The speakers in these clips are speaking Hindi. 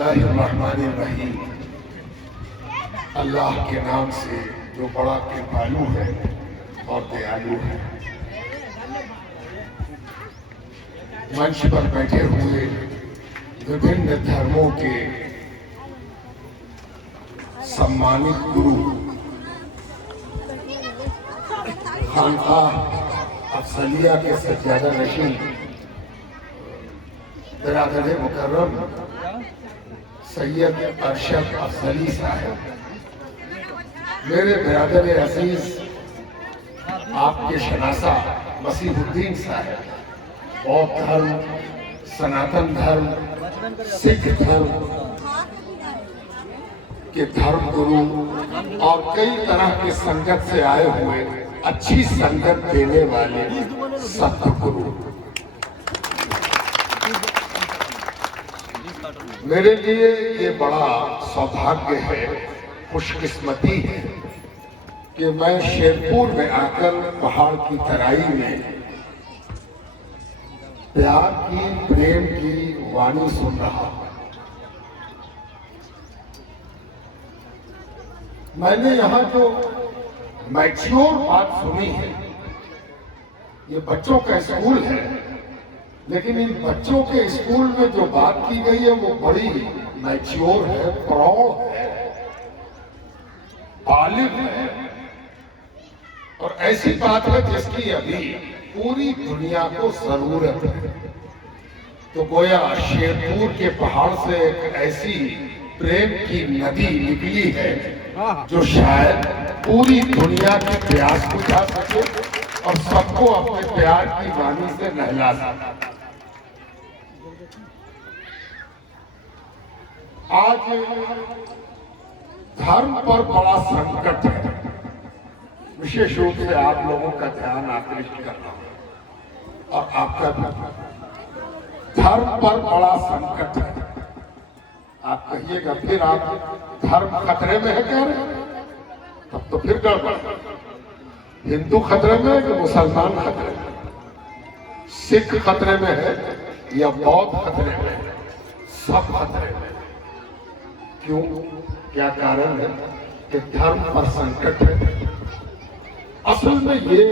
बिस्मिल्लाहिर्रहमानिर्रहीम। अल्लाह के नाम से जो बड़ा कृपालु है और दयालु है। मंच पर बैठे हुए विभिन्न धर्मों के सम्मानित गुरु, खानकाह अफजलिया के सज्जादा नशीन बिरादर मुकर्रम सैयद अरशद अफजली साहब, मेरे बिरादर अजीज आपके शनासा मसीहुद्दीन साहब, बौद्ध धर्म, सनातन धर्म, सिख धर्म के धर्म गुरु और कई तरह के संगत से आए हुए अच्छी संगत देने वाले सद्गुरु, मेरे लिए ये बड़ा सौभाग्य है, खुशकिस्मती है कि मैं शेरपुर में आकर पहाड़ की तराई में प्यार की, प्रेम की वाणी सुन रहा हूं। मैंने यहाँ जो मैच्योर बात सुनी है, ये बच्चों का स्कूल है, लेकिन इन बच्चों के स्कूल में जो बात की गई है वो बड़ी मैच्योर है, प्रौढ़ है, बालिग है और ऐसी बात है जिसकी अभी पूरी दुनिया को जरूरत है। तो गोया शेरपुर के पहाड़ से एक ऐसी प्रेम की नदी निकली है जो शायद पूरी दुनिया की प्यास बुझा सके और सबको अपने प्यार की वाणी से नहला सके। आज धर्म पर बड़ा संकट है, विशेष रूप से आप लोगों का ध्यान आकृष्ट कर रहा हूं और आपका धर्म पर बड़ा संकट है। आप कहिएगा फिर आप धर्म खतरे में है कह रहे हैं, तब तो फिर गड़बड़। हिंदू खतरे में है कि मुसलमान खतरे में, सिख खतरे में है या बौद्ध खतरे में है? सब खतरे में। क्यों? क्या कारण है कि धर्म पर संकट है? असल में ये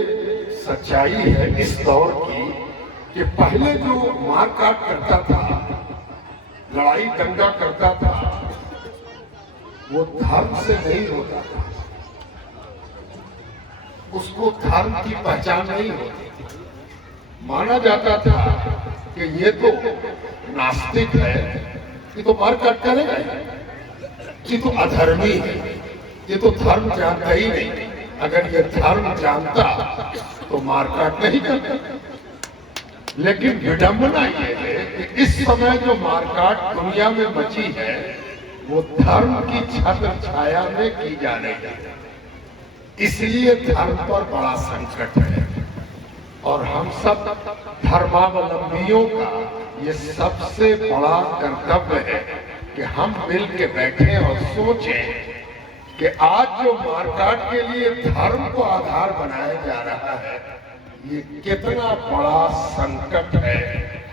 सच्चाई है इस दौर की कि पहले जो मारकाट करता था, लड़ाई दंगा करता था, वो धर्म से नहीं होता था, उसको धर्म की पहचान नहीं होती। माना जाता था कि ये तो नास्तिक है, ये तो मारकाट करेगा, ये तो अधर्मी है, ये तो धर्म जानता ही नहीं। अगर ये धर्म जानता तो मारकाट नहीं करता। लेकिन विडंबना ये है कि इस समय जो मारकाट दुनिया में बची है वो धर्म की छत्र छाया में की जा रही है। इसलिए धर्म पर बड़ा संकट है और हम सब धर्मावलंबियों का ये सबसे बड़ा कर्तव्य है कि हम मिल के बैठे और सोचें कि आज जो मारकाट के लिए धर्म को आधार बनाया जा रहा है, ये कितना बड़ा संकट है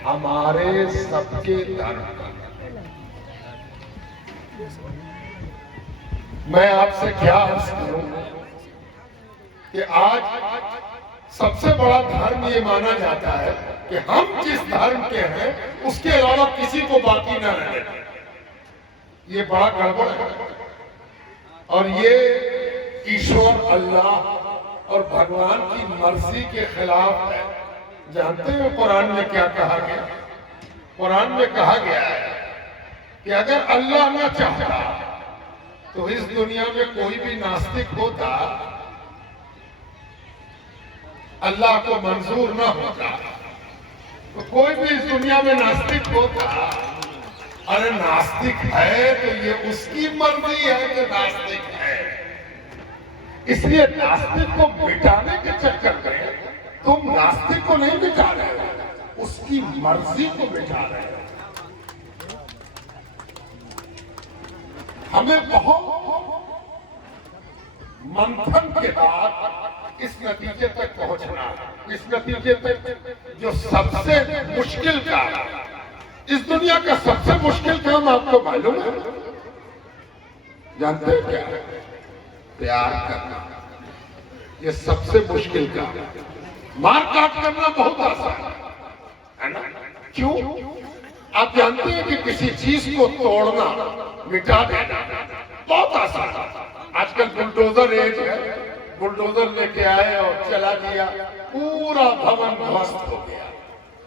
हमारे सबके धर्म का। मैं आपसे क्या अर्ज करूं कि आज सबसे बड़ा धर्म ये माना जाता है कि हम जिस धर्म के हैं उसके अलावा किसी को बाकी न रहे। ये बड़ा गड़बड़ है और ये ईश्वर, अल्लाह और भगवान की मर्जी के खिलाफ है। जानते हो कुरान में क्या कहा गया? कुरान में कहा गया है कि अगर अल्लाह न चाहता तो इस दुनिया में कोई भी नास्तिक होता, अल्लाह को मंजूर न होता तो कोई भी इस दुनिया में नास्तिक होता। अरे नास्तिक है तो ये उसकी मर्जी है कि नास्तिक है। इसलिए नास्तिक को मिटाने के चक्कर में तुम नास्तिक को नहीं मिटा रहे हो, उसकी मर्जी को मिटा रहे हो। हमें बहुत मंथन के बाद इस नतीजे तक पहुंचना, इस नतीजे तक जो सबसे मुश्किल काम इस दुनिया का सबसे मुश्किल काम आपको मालूम है? जानते हैं क्या? प्यार करना। ये सबसे मुश्किल काम है। मार काट करना बहुत आसान है ना? क्यों? आप जानते हैं कि किसी चीज को तोड़ना, मिटा देना बहुत आसान है। आजकल बुलडोजर एज है, बुलडोजर लेके आए और चला दिया, पूरा भवन ध्वस्त हो गया।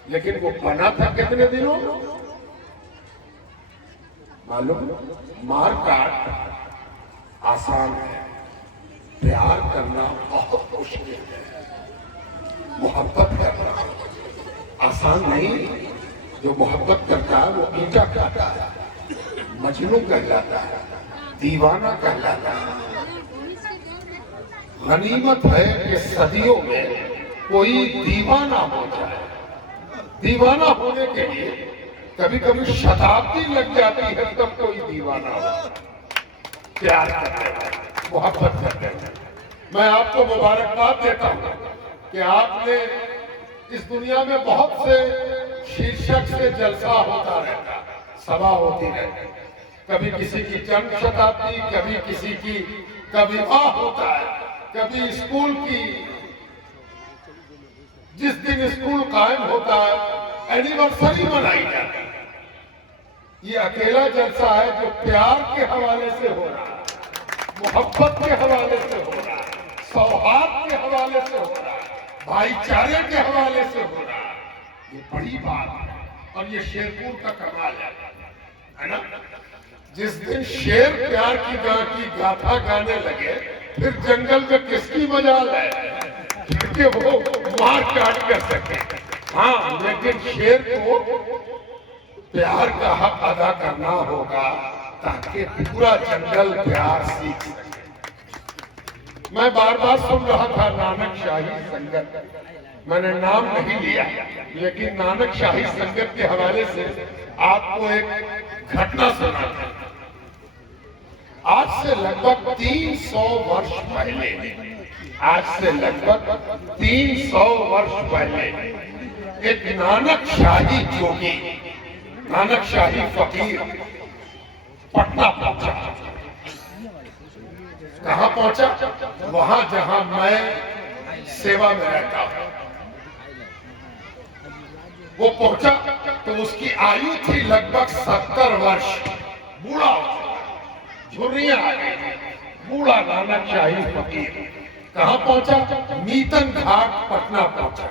लेकिन वो बना था कितने दिनों? मालूम? मार काट आसान है, प्यार करना बहुत मुश्किल है। मोहब्बत करना आसान नहीं। जो मोहब्बत करता है वो ईंटा खाता है, मजनू कहलाता है, दीवाना कहलाता है। गनीमत है कि सदियों में कोई दीवाना हो जाए। दीवाना होने के लिए कभी कभी शताब्दी लग जाती है, तब कोई दीवाना हो। प्यार करते हैं, मोहब्बत करते हैं। मैं आपको मुबारकबाद देता हूं कि आपने इस दुनिया में बहुत से शीर्षक से जलसा होता रहता, सभा होती रहती, कभी किसी की जन्म शताब्दी, कभी किसी की का विवाह होता है, कभी स्कूल की, जिस दिन स्कूल कायम होता है एनिवर्सरी मनाई जाती है। ये अकेला जलसा है जो प्यार के हवाले से हो रहा है, मोहब्बत के हवाले से हो रहा है, सौहार्द के हवाले से हो रहा है, भाईचारे के हवाले से हो रहा है। ये बड़ी बात है और ये शेरपुर का कमाल है ना? जिस दिन शेर प्यार की गाथा गाने लगे, फिर जंगल में किसकी मजाल है कि वो मार काट कर सके। हाँ, लेकिन शेर को प्यार का हक अदा करना होगा ताकि पूरा जंगल प्यार सीख सके। मैं बार बार सुन रहा था नानक शाही संगत, मैंने नाम नहीं लिया, लेकिन नानक शाही संगत के हवाले से आपको एक घटना सुनाता हूं। आज से लगभग 300 वर्ष पहले, आज से लगभग 300 वर्ष पहले एक नानक शाही जोगी, नानक शाही फकीर पटना पहुंचा। कहां पहुंचा? वहां जहां मैं सेवा में रहता हूं। वो पहुंचा तो उसकी आयु थी लगभग 70 वर्ष। बूढ़ा, झुर्रियां आ गई, बूढ़ा नानक शाही फकीर कहां पहुंचा? नीतन घाट पटना पहुंचा।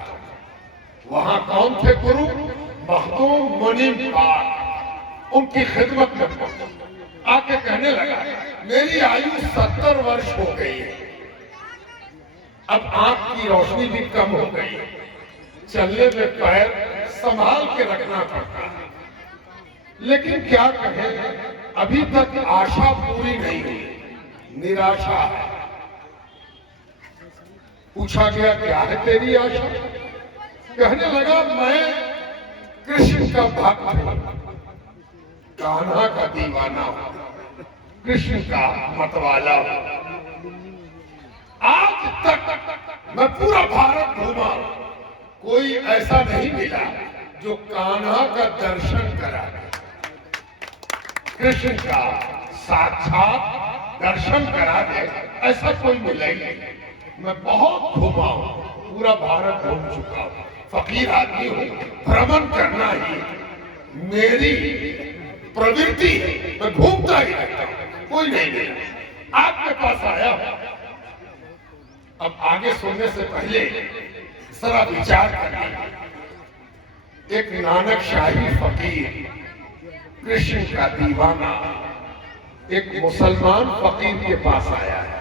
वहां कौन थे गुरु? मखदूम मुनीम पाक उनकी खिदमत में पहुंचा। आके कहने लगा, मेरी आयु 70 वर्ष हो गई है, अब आंख की रोशनी भी कम हो गई है, चलने में पैर संभाल के रखना पड़ता है, लेकिन क्या कहें, अभी तक आशा पूरी नहीं हुई, निराशा है। पूछा गया, क्या है तेरी आशा? कहने लगा, मैं कृष्ण का भक्त हूं, कान्हा का दीवाना हूं, कृष्ण का मतवाला हूं। आज तक मैं पूरा भारत घूमा, कोई ऐसा नहीं मिला जो कान्हा का दर्शन करा, कृष्ण का साक्षात दर्शन करा दे, ऐसा कोई मिला ही नहीं। मैं बहुत घूमा हूं, पूरा भारत घूम चुका हूं, फकीर आदमी हूं, भ्रमण करना ही मेरी प्रवृत्ति है, मैं घूमता ही रहता हूं, कोई नहीं मिला, आपके पास आया हूं। अब आगे सुनने से पहले जरा विचार करिए, एक नानक शाही फकीर, कृष्ण का दीवाना, एक मुसलमान फकीर के पास आया है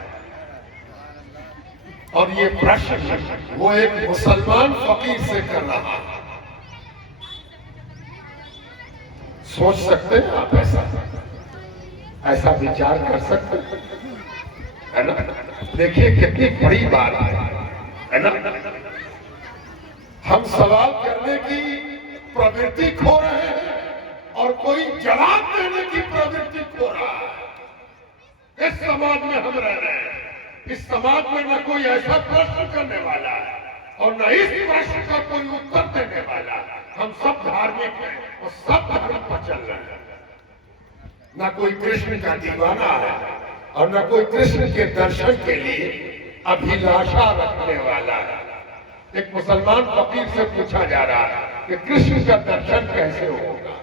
और ये प्रश्न वो एक मुसलमान फकीर से कर रहा है। सोच सकते हैं आप? ऐसा विचार कर सकते है ना? देखिए कितनी बड़ी बात है ना? हम सवाल करने की प्रवृत्ति खो रहे हैं और कोई जवाब देने की प्रवृत्ति खो रहा है। इस समाज में हम रह रहे हैं, इस समाज में न कोई ऐसा प्रश्न करने वाला है और न इस प्रश्न का कोई उत्तर देने वाला है। हम सब धार्मिक हैं और सब धर्म पर चल रहे हैं। ना कोई कृष्ण का दीवाना है और ना कोई कृष्ण के दर्शन के लिए अभिलाषा रखने वाला है। एक मुसलमान फकीर से पूछा जा रहा है कि कृष्ण का दर्शन कैसे होगा।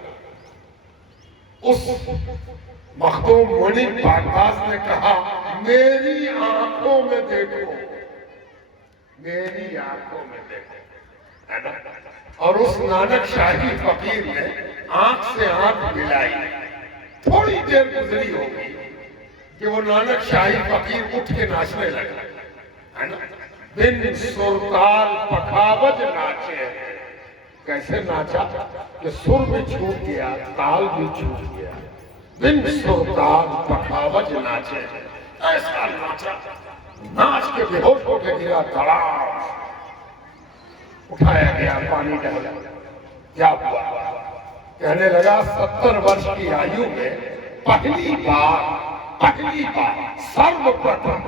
उस मखदूम मुनि बागबाज ने कहा, मेरी आंखों में देखो, मेरी आंखों में देखो, है ना। और उस नानक शाही फकीर ने आंख से आंख मिलाई। थोड़ी देर गुजरी होगी कि वो नानक शाही फकीर उठ के नाचने लगा, है ना। बिन सुरताल पखावज नाचे। कैसे नाचा कि सुर भी छूट गया, ताल भी छूट गया। बिन सुरताल पखावज नाचे, ऐसा नाचा, नाच के बेहोश होकर गिरा, धड़ाम उठाया गया, पानी डाला। क्या हुआ? कहने लगा 70 वर्ष की आयु में पहली बार सर्वप्रथम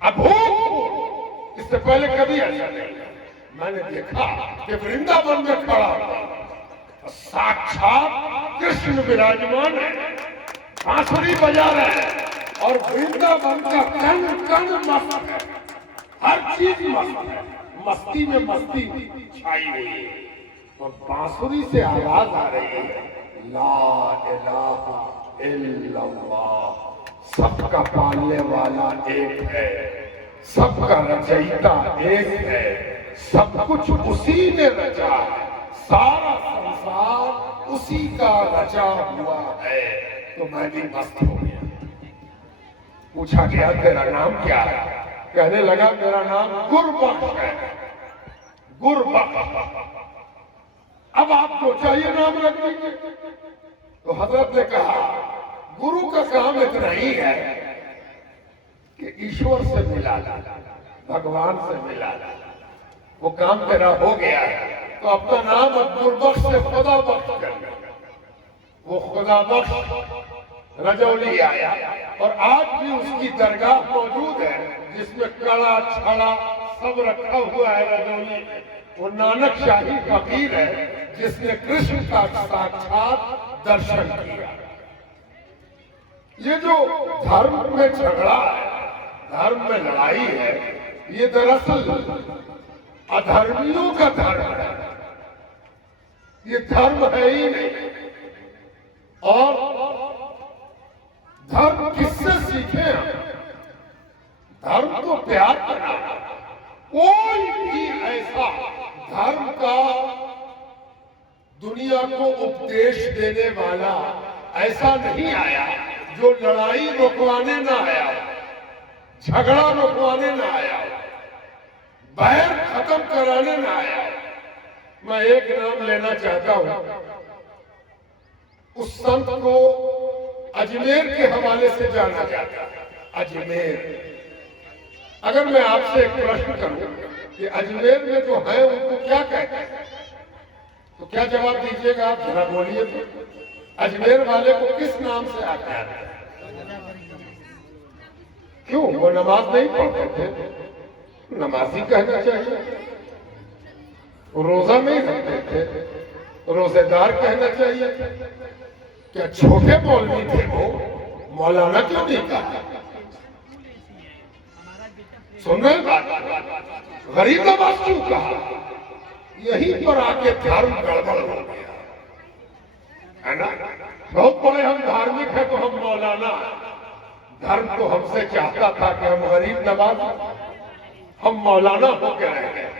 अभूतपूर्व, इससे पहले कभी ऐसा नहीं मैंने देखा कि वृंदावन में खड़ा हुआ साक्षात कृष्ण विराजमान है, बांसुरी बजा रहे हैं और वृंदावन का कण कण मस्त है, हर चीज मस्त है, मस्ती में मस्ती छाई हुई है। और बांसुरी से आवाज आ रही है, ला इलाहा इल्लल्लाह, सबका पालने वाला एक है, सबका रचयिता एक है, सब कुछ उसी ने रचा है, सारा संसार उसी का रचा हुआ है। तो मैं भी मस्त हो गया। पूछा गया तेरा नाम क्या है? कहने लगा मेरा नाम गुरबख्श है, गुरबख्श। अब आपको चाहिए नाम रख दीजिए। तो हजरत ने कहा गुरु का काम इतना ही है कि ईश्वर से मिला ला, भगवान से मिला ला, वो काम तेरा हो गया है। तो अपना नाम गुरबख्श से खुदा बख्श कर। वो खुदा बख्श रजौली आया और आज भी उसकी दरगाह मौजूद है, जिसमें कड़ा छड़ा सब रखा हुआ है रजौली। वो नानक शाही फकीर है जिसने कृष्ण का साक्षात दर्शन किया। ये जो धर्म में झगड़ा है, धर्म में लड़ाई है, ये दरअसल अधर्मियों का धर्म है, ये धर्म है ही नहीं। और धर्म किससे सीखे हम? धर्म तो प्यार करना। कोई भी ऐसा धर्म का दुनिया को उपदेश देने वाला ऐसा नहीं आया जो लड़ाई रोकवाने ना आया, झगड़ा रोकवाने ना आया, बैर खत्म कराने ना आया। मैं एक नाम लेना चाहता हूं, उस संत को अजमेर के हवाले से जाना जाता है। अजमेर, अगर मैं आपसे एक प्रश्न करूं कि अजमेर में जो है उनको क्या कहते हैं, तो क्या जवाब दीजिएगा आप? जरा बोलिए तो। अजमेर वाले को किस नाम से आता है? क्यों? वो नमाज नहीं पढ़ते थे, नमाजी कहना चाहिए। रोजा नहीं रखते थे, रोजेदार कहना चाहिए। क्या छोटे मौलवी थे वो? मौलाना क्यों नहीं कहा? सुन रहे बात? गरीब नवाज क्यों कहा? यहीं पर आके धर्म गड़बड़ हो गया है ना। बहुत बड़े हम धार्मिक हैं तो हम मौलाना। धर्म तो हमसे चाहता था कि हम गरीब नवाज, हम मौलाना होके रह गए,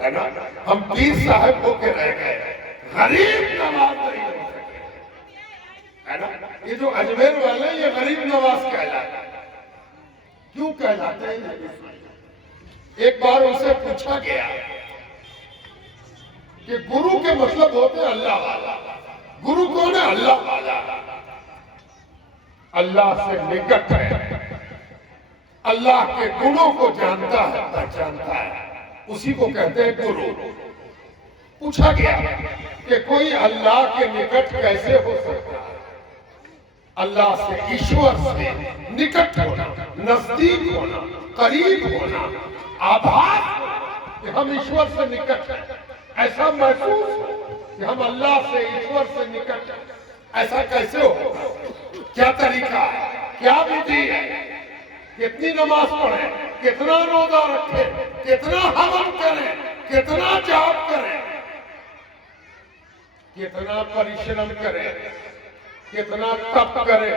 है ना। हम पीर साहब होके रह गए, गरीब नवाज नहीं हो सके, है ना। ये जो अजमेर वाले ये गरीब नवाज कहलाते। क्यों कहलाते हैं? एक बार उनसे पूछा गया कि गुरु के मतलब होते हैं अल्लाह वाला। गुरु कौन है? अल्लाह वाला। अल्लाह से निकट है, अल्लाह के गुणों को जानता है, पहचानता है, उसी को कहते हैं गुरु। पूछा गया कि कोई अल्लाह के निकट कैसे हो सकता है? अल्लाह से, ईश्वर से निकट होना, नजदीक होना, करीब होना, आभास होना कि हम ईश्वर से निकट हैं। ऐसा महसूस हो कि हम अल्लाह से, ईश्वर से निकट। ऐसा कैसे हो? क्या तरीका है, क्या विधि है? कितनी नमाज पढ़े, कितना रोजा रखे, कितना हवन करें, कितना जाप करें, कितना परिश्रम करें, कितना तप करें,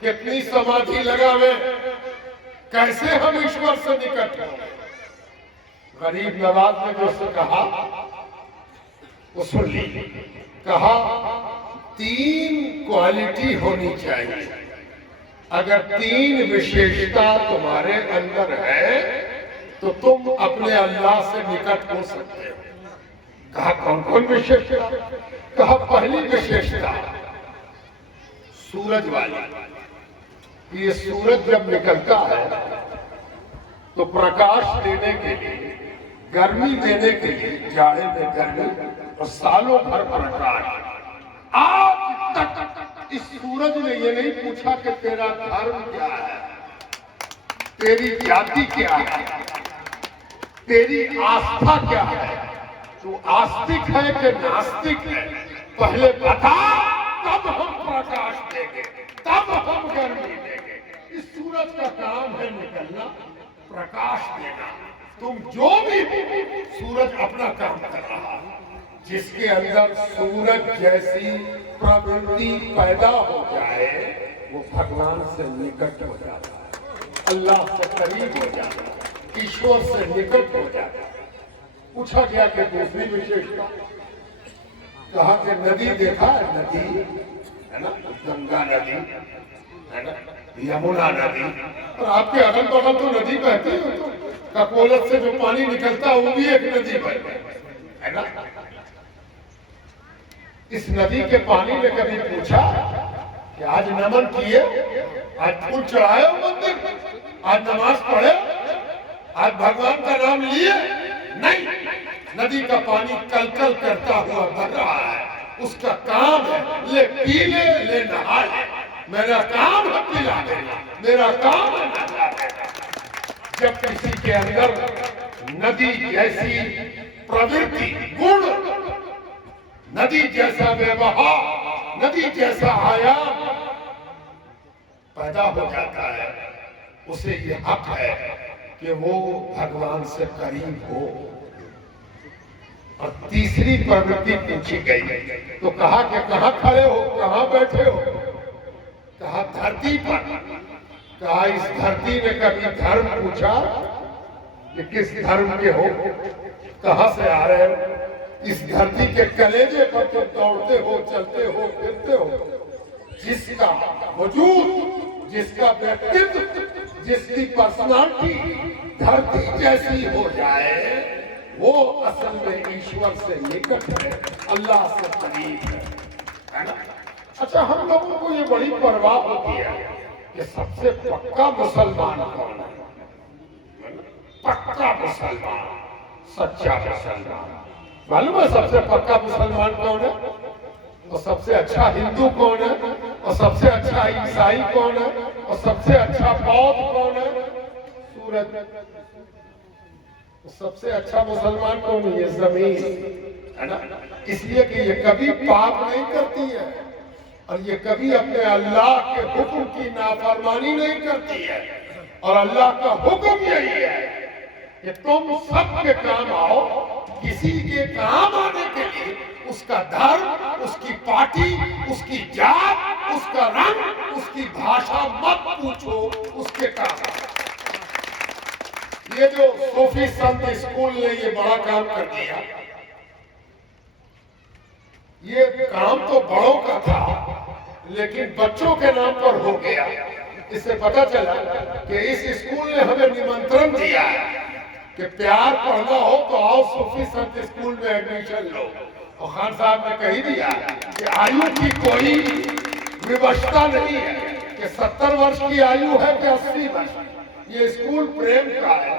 कितनी समाधि लगावे, कैसे हम ईश्वर से निकट हों? गरीब नवाज ने जो उससे कहा वो सुन ली। कहा 3 क्वालिटी होनी चाहिए। अगर 3 विशेषता तुम्हारे अंदर है तो तुम अपने अल्लाह से निकट हो सकते हो। कहा कौन कौन विशेषता? कहा पहली विशेषता सूरज वाली। ये सूरज जब निकलता है तो प्रकाश देने के लिए, गर्मी देने के लिए, जाड़े में गर्मी और सालों भर प्रकाश। आज तक इस सूरज ने ये नहीं पूछा कि तेरा धर्म क्या है, तेरी जाति क्या है, तेरी आस्था क्या है, तू आस्तिक है कि नास्तिक है, पहले बता, तब हम प्रकाश देंगे, तब हम गर्मी देंगे। इस सूरज का काम है निकलना, प्रकाश देना। तुम जो भी हो, सूरज अपना काम कर रहा है। जिसके अंदर सूरज जैसी प्रवृत्ति पैदा हो जाए वो भगवान से निकट हो जाता है, अल्लाह से करीब हो जाता है, ईश्वर से निकट हो जाता है। पूछा गया कि दूसरी विशेषता? कहा कि नदी देखा है, नदी है ना, गंगा नदी है ना, यमुना नदी, और आपके अगल बगल तो नदी बहती है, तो कपोलत से जो पानी निकलता है वो भी एक नदी है ना। इस नदी के पानी ने कभी पूछा कि आज नमन किए, आज फूल चढ़ाए हो मंदिर, आज नमाज पढ़े, आज भगवान का नाम लिए? नहीं, नदी का पानी कल कल करता हुआ बह रहा है। उसका काम है ले पी ले नहा ले, मेरा काम है पिला देना, मेरा काम है नहा देना। जब किसी के अंदर नदी जैसी प्रवृत्ति, गुण, नदी जैसा व्यवहार, नदी जैसा आयाम पैदा हो जाता है, उसे ये हक है कि वो भगवान से करीब हो। और तीसरी प्रवृत्ति पूछी गई तो कहा कि कहाँ खड़े हो, कहाँ बैठे हो? कहा धरती पर। कहा इस धरती ने कभी धर्म पूछा कि किस धर्म के हो, कहां से आ रहे हो? इस धरती के कलेजे पर तुम दौड़ते हो, चलते हो, फिरते हो। जिसका वजूद, जिसका व्यक्तित्व, जिसकी पर्सनालिटी धरती जैसी हो जाए वो असल में ईश्वर से निकट है, अल्लाह से करीब है ना। अच्छा, हम लोगों को ये बड़ी परवाह होती है कि सबसे पक्का मुसलमान कौन है? पक्का मुसलमान, सच्चा मुसलमान। मालूम है सबसे पक्का मुसलमान कौन है? और सबसे अच्छा हिंदू कौन है? और सबसे अच्छा ईसाई कौन है? और सबसे अच्छा बौद्ध कौन है? सूरज। सबसे अच्छा मुसलमान कौन है? ये जमीन है ना। इसलिए कि ये कभी पाप नहीं करती है और ये कभी अपने अल्लाह के हुक्म की नाफरमानी नहीं करती है। और अल्लाह का हुक्म यही है कि तुम सबके काम आओ। किसी के काम आने के लिए उसका धर्म, उसकी पार्टी, उसकी जात, उसका रंग, उसकी भाषा मत पूछो, उसके काम। ये जो सूफी संत स्कूल ने ये बड़ा काम कर दिया, ये काम तो बड़ों का था लेकिन बच्चों के नाम पर हो गया। इससे पता चला कि इस स्कूल ने हमें निमंत्रण दिया है कि प्यार पढ़ना हो तो आओ सूफी संत स्कूल में एडमिशन लो। और खान साहब ने कही दिया कि आयु की कोई विवशता नहीं है कि 70 वर्ष की आयु है कि 80 वर्ष। ये स्कूल प्रेम का है,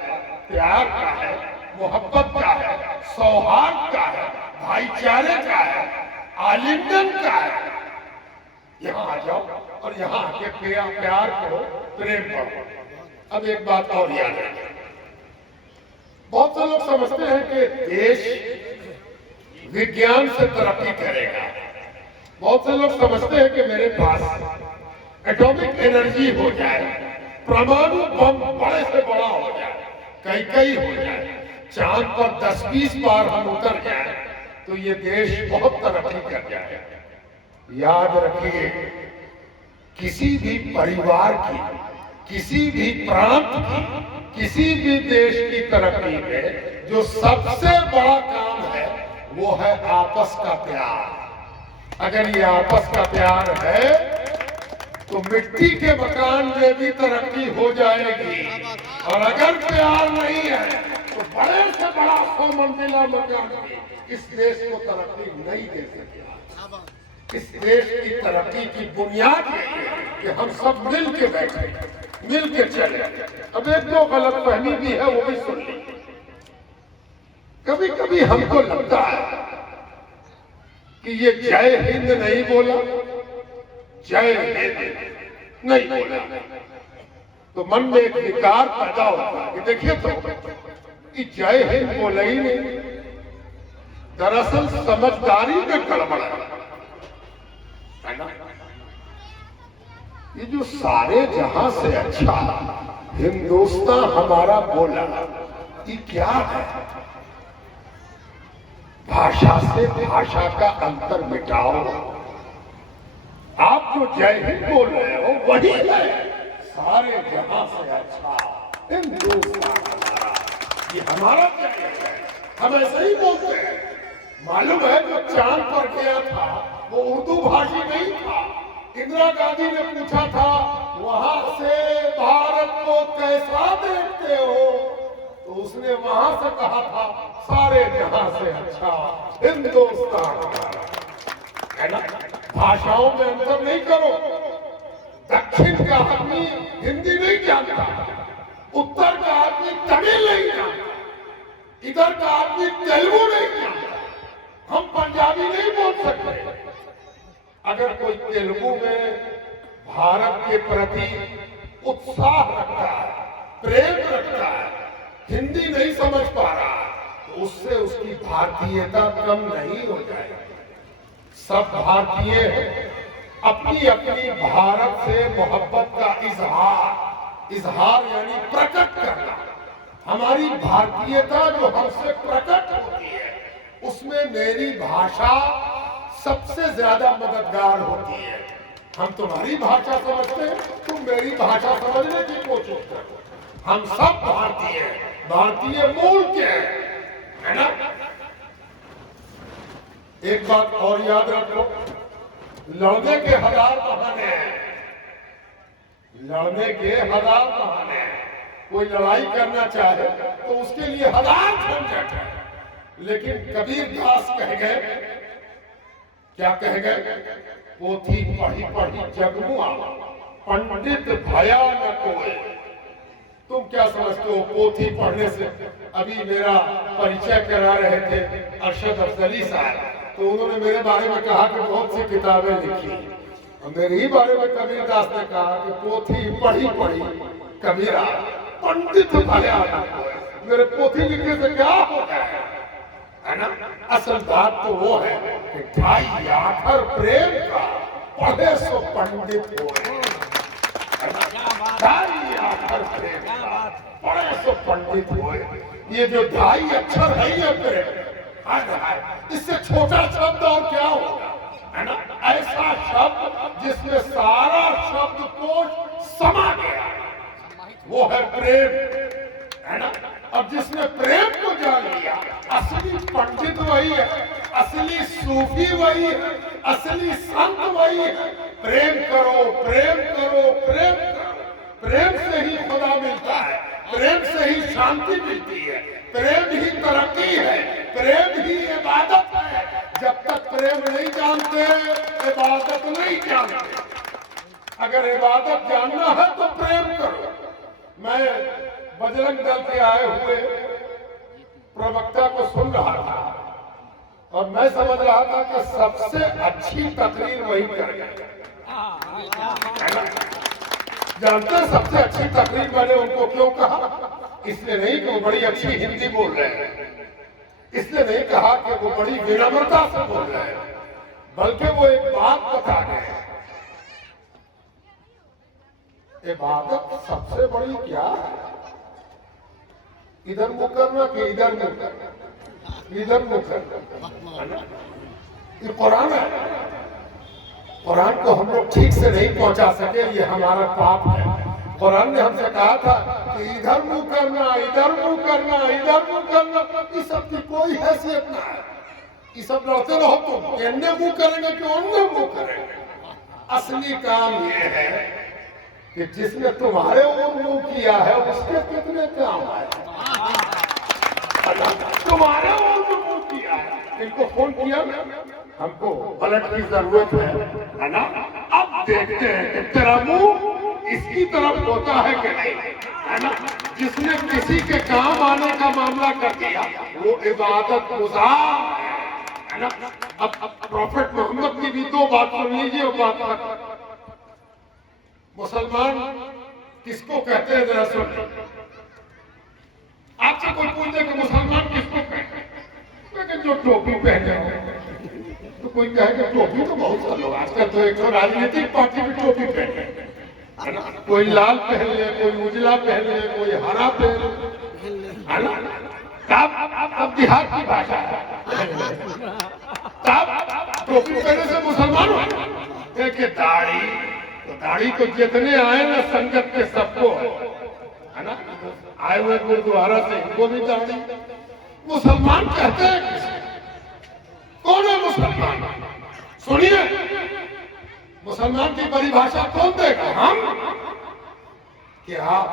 प्यार का है, मोहब्बत का है, सौहार्द का है, भाईचारे का है, आलिंगन का है। यहाँ आ जाओ और यहाँ आके प्यार करो, प्रेम करो। अब एक बात और याद है, बहुत से लोग समझते हैं कि देश विज्ञान से तरक्की करेगा। बहुत से लोग समझते हैं कि मेरे पास एटॉमिक एनर्जी हो जाए, परमाणु बम बड़े से बड़ा हो जाए, कई हो जाए, चांद पर 10-20 बार हम उतर जाए तो ये देश बहुत तरक्की कर जाए। याद रखिए, किसी भी परिवार की, किसी भी प्रांत की, किसी भी देश की तरक्की में जो सबसे बड़ा काम है वो है आपस का प्यार। अगर ये आपस का प्यार है तो मिट्टी के मकान में भी तरक्की हो जाएगी, और अगर प्यार नहीं है तो बड़े से बड़ा 100 मंजिला मकान भी इस देश को तरक्की नहीं दे सकेगा। इस देश की तरक्की की बुनियाद यही है कि हम सब मिल के बैठे, मिल के चले। अब एक दो गलत फहमी भी है, वो भी सुन ली। कभी कभी हमको लगता है कि ये जय हिंद नहीं बोला, जय हिंद नहीं बोला, तो मन में एक विकार पैदा होता है कि देखिए तो कि जय हिंद बोला ही नहीं। दरअसल समझदारी में गड़बड़ है ना। ये जो सारे जहां से अच्छा हिंदुस्तान हमारा बोला, ये क्या है? भाषा से भाषा का अंतर मिटाओ। आप जो जय हिंद बोल रहे हो वही है सारे जहां से अच्छा हिंदुस्तान हमारा। ये हमारा जय है, हम ऐसे ही बोलते हैं। मालूम है जो चांद पर गया था वो उर्दू भाषी नहीं था। इंदिरा गांधी ने पूछा था वहां से भारत को कैसा देखते हो, तो उसने वहां से कहा था सारे जहां से अच्छा हिंदुस्तान हमारा, है ना। भाषाओं में अंतर नहीं करो। दक्षिण का आदमी हिंदी नहीं जानता, उत्तर का आदमी तमिल नहीं जानता, इधर का आदमी तेलुगु नहीं जानता। हम पंजाबी नहीं बोल सकते। अगर कोई तेलुगु में भारत के प्रति उत्साह रखता है, प्रेम रखता है, हिंदी नहीं समझ पा रहा, तो उससे उसकी भारतीयता कम नहीं हो जाएगी। सब भारतीय अपनी अपनी भारत से मोहब्बत का इजहार यानी प्रकट करना। हमारी भारतीयता जो हमसे प्रकट होती है उसमें मेरी भाषा सबसे ज्यादा मददगार होती है। हम तुम्हारी भाषा समझते हैं, तुम मेरी भाषा समझने की कोशिश करो। हम सब भारतीय, भारतीय मूल के है ना। एक बात और याद रखो, लड़ने के 1000 बहाने हैं, लड़ने के 1000 बहाने हैं। कोई लड़ाई करना चाहे तो उसके लिए 1000 झंझट है। लेकिन कबीर दास कह गए, क्या कह गए? पोथी पढ़ी पढ़ी जगमुआ, पंडित भया न कोई। तुम क्या समझते हो पोथी पढ़ने से? अभी मेरा परिचय करा रहे थे अरशद अफजली साहब, तो उन्होंने मेरे बारे में कहा कि बहुत सी किताबें लिखी, और मेरे ही बारे में कबीर दास ने कहा कि पोथी पढ़ी पढ़ी कबीरा, पंडित भया न कोई। मेरे पोथी लिखने से क्या होता है ना। असल बात तो वो है कि ढाई आखर प्रेम का पढ़े सो पंडित हो, ढाई आखर प्रेम का पढ़े सो पंडित हो। ये जो ढाई अक्षर है ये प्रेम, इससे छोटा शब्द और क्या होगा, है ना। ऐसा शब्द जिसमें सारा शब्दकोश समा गया, वो है प्रेम, है ना। अब जिसने प्रेम को जान लिया, असली पंडित वही है, असली सूफी वही है, असली संत वही है। प्रेम करो, प्रेम करो, प्रेम करो। प्रेम से ही खुदा मिलता है, प्रेम से ही शांति मिलती है, प्रेम ही तरक्की है, प्रेम ही इबादत है। जब तक प्रेम नहीं जानते, इबादत नहीं जानते। अगर इबादत जानना है तो प्रेम करो। मैं बजरंग दल के आए हुए प्रवक्ता को सुन रहा था और मैं समझ रहा था कि सबसे अच्छी तकरीर वही करेगा। जानते हैं सबसे अच्छी तकरीर मैंने उनको क्यों कहा? इसलिए नहीं कि वो बड़ी अच्छी हिंदी बोल रहे हैं, इसलिए नहीं कहा कि वो बड़ी विनम्रता से बोल रहे हैं, बल्कि वो एक बात बता गए, इबादत सबसे बड़ी क्या है? इधर मुंह करना कि इधर मुंह करना? इधर मुंह करना। ये कुरान है, कुरान को हम लोग ठीक से नहीं पहुंचा सके, ये हमारा पाप है। कुरान ने हमसे कहा था कि इधर मुंह करना, इधर मुंह करना, इधर मुंह करना, इस सब की कोई हैसियत ना है। ये सब लड़ते रहो तुम, इन्ने मुंह करेंगे कि उन्ने मुंह करेंगे। असली काम ये है कि जिसने तुम्हारे ओर मुंह किया है उसके कितने काम आए। तुम्हारे ओर जो मुंह किया है, इनको फोन किया ना, हमको ब्लड की जरूरत है ना? अब देखते हैं कि तेरा मुंह इसकी तरफ होता है कि नहीं, है ना? जिसने किसी के काम आने का मामला कर दिया वो इबादत गुजार है ना? अब प्रॉफेट मोहम्मद की भी दो बात सुन लीजिए। बात मुसलमान किसको कहते हैं जरा सुन। आपसे कोई पूछे कि मुसलमान किसको कहते हैं, जो टोपी पहने हो। तो कोई कहेगा टोपी तो बहुत सा लोग आजकल तो एक राजनीतिक पार्टी भी टोपी पहने, कोई लाल पहन ले, कोई उजला पहन ले, कोई हरा पहन ले, है ना? अब बिहार की भाषा है, टोपी पहने से मुसलमान हो। देखिए दाढ़ी, तो दाढ़ी तो जितने आए ना संगत के सबको है ना, आए हुए गुरुद्वारा से इनको भी दाढ़ी। मुसलमान कहते हैं किसे? कौन है मुसलमान? सुनिए, मुसलमान की परिभाषा कौन देगा? हम कि आप?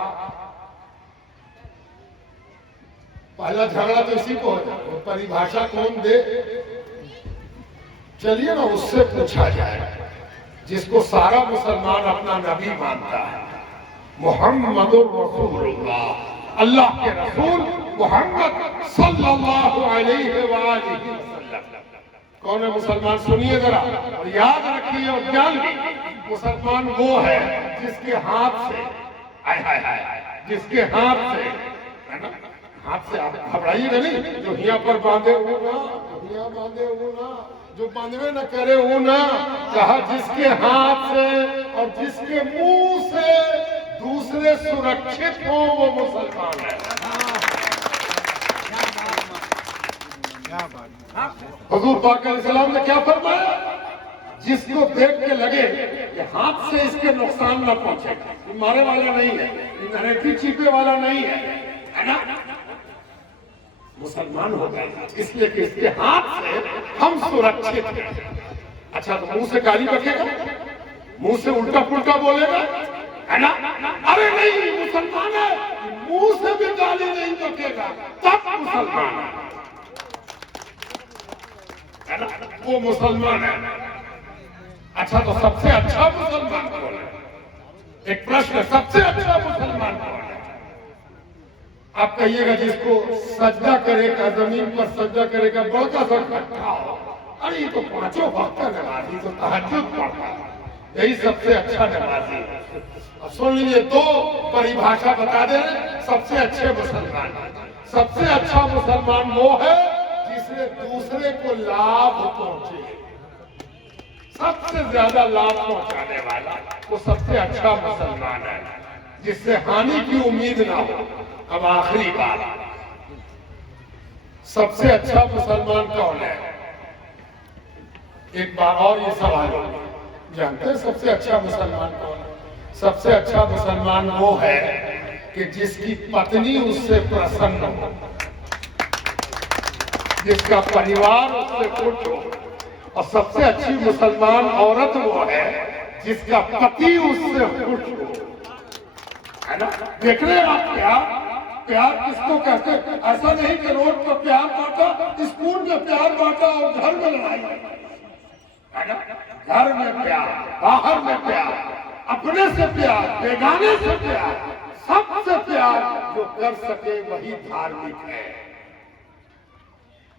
पहला झगड़ा तो इसी को हो जाए, परिभाषा कौन दे? चलिए ना उससे पूछा जाए जिसको सारा मुसलमान अपना नबी मानता है, मुहम्मदुर रसूलुल्लाह, अल्लाह के रसूल मोहम्मद सल्लल्लाहु अलैहि वसल्लम। कौन है मुसलमान? सुनिए जरा और याद रखिए और जान लीजिए, मुसलमान वो है जिसके हाथ से, जिसके हाथ से, है ना? हाथ से आप घबराइएगा नहीं, जो हिया पर बांधे वो ना, हिया बांधे वो ना, जो बांधवे न करे वो ना, कहा जिसके हाथ से और जिसके मुंह से दूसरे सुरक्षित हो वो मुसलमान है। हुजूर पाक अलैहिस्सलाम ने क्या फरमाया? जिसको देख के लगे कि हाथ से इसके नुकसान न पहुंचे, मारे वाला नहीं है, नरेटी चीपे वाला नहीं है, है ना? मुसलमान हो गए इसलिए कि इसके हाथ से हम सुरक्षित हैं। अच्छा तो मुंह से गाली बकेगा, मुंह से उल्टा पुल्टा बोलेगा, है ना? अरे नहीं, मुसलमान है, मुंह से भी गाली नहीं बकेगा तब मुसलमान है ना? वो मुसलमान है। अच्छा तो सबसे अच्छा मुसलमान कौन है? एक प्रश्न, सबसे अच्छा मुसलमान कौन है? आप कहिएगा जिसको सजदा करेगा, जमीन पर सजदा करेगा, बड़का सा इकट्ठा हो, अरे ये तो पांचों वक्त का नमाजी, तो तहज्जुद पढ़ता है, यही सबसे अच्छा नमाजी है। अब सुन लीजिए, दो परिभाषा बता दे रहे, सबसे अच्छे मुसलमान। सबसे अच्छा मुसलमान वो है जिसने दूसरे को लाभ पहुंचे, सबसे ज्यादा लाभ पहुंचाने वाला वो सबसे अच्छा मुसलमान है, जिससे हानि की उम्मीद ना हो। अब आखिरी बात, सबसे अच्छा मुसलमान कौन है? एक बार और ये सवाल जानते हैं सबसे अच्छा मुसलमान कौन है? सबसे अच्छा मुसलमान वो है कि जिसकी पत्नी उससे प्रसन्न हो, जिसका परिवार उससे खुश हो। और सबसे अच्छी मुसलमान औरत वो है जिसका पति उससे खुश हो, है ना? देख रहे हैं आप प्यार? प्यार किसको कहते हैं? ऐसा नहीं कि रोड पर प्यार बांटा, स्कूल में प्यार बांटा और घर में लड़ाई, है ना? घर में प्यार, बाहर में प्यार, अपने से प्यार, बेगाने से प्यार, सबसे प्यार जो कर सके वही धार्मिक है।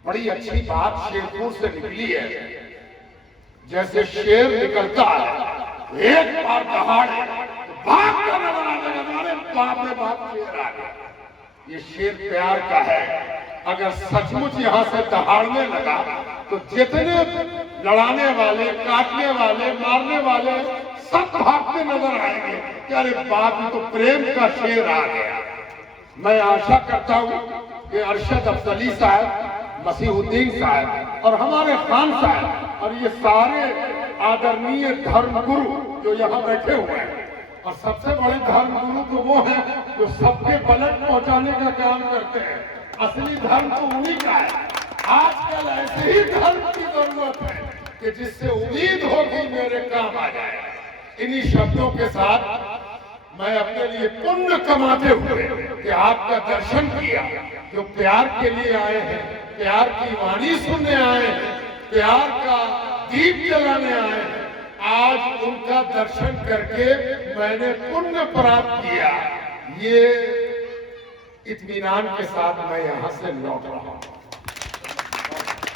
बड़ी अच्छी बात शेरपुर से निकली है। जैसे शेर निकलता है, एक बार दहाड़े भाग कर हमारे बाप में बाप शेर आ गया। ये शेर प्यार का है अगर सचमुच यहाँ से दहाड़ने लगा तो जितने लड़ाने वाले, काटने वाले, मारने वाले सब भागते नजर आएंगे कि अरे बाप, ये तो प्रेम का शेर आ गया। मैं आशा करता हूँ कि अरशद अफजली साहब, मसीहुद्दीन साहब और हमारे खान साहब और ये सारे आदरणीय धर्मगुरु जो यहाँ बैठे हुए हैं, और सबसे बड़े धर्मगुरु तो वो हैं जो सबके पलट पहुंचाने का काम करते हैं। असली धर्म तो उन्हीं का है। आजकल ऐसे ही धर्म की जरूरत है कि जिससे उम्मीद हो कि मेरे काम आ जाए। इन्हीं शब्दों के साथ मैं अपने लिए पुण्य कमाते हुए कि आपका दर्शन किया, जो प्यार के लिए आए हैं, प्यार की वाणी सुनने आए हैं, प्यार का दीप जलाने आए हैं, आज उनका दर्शन करके मैंने पुण्य प्राप्त किया। ये इत्मीनान के साथ मैं यहाँ से लौट रहा हूँ।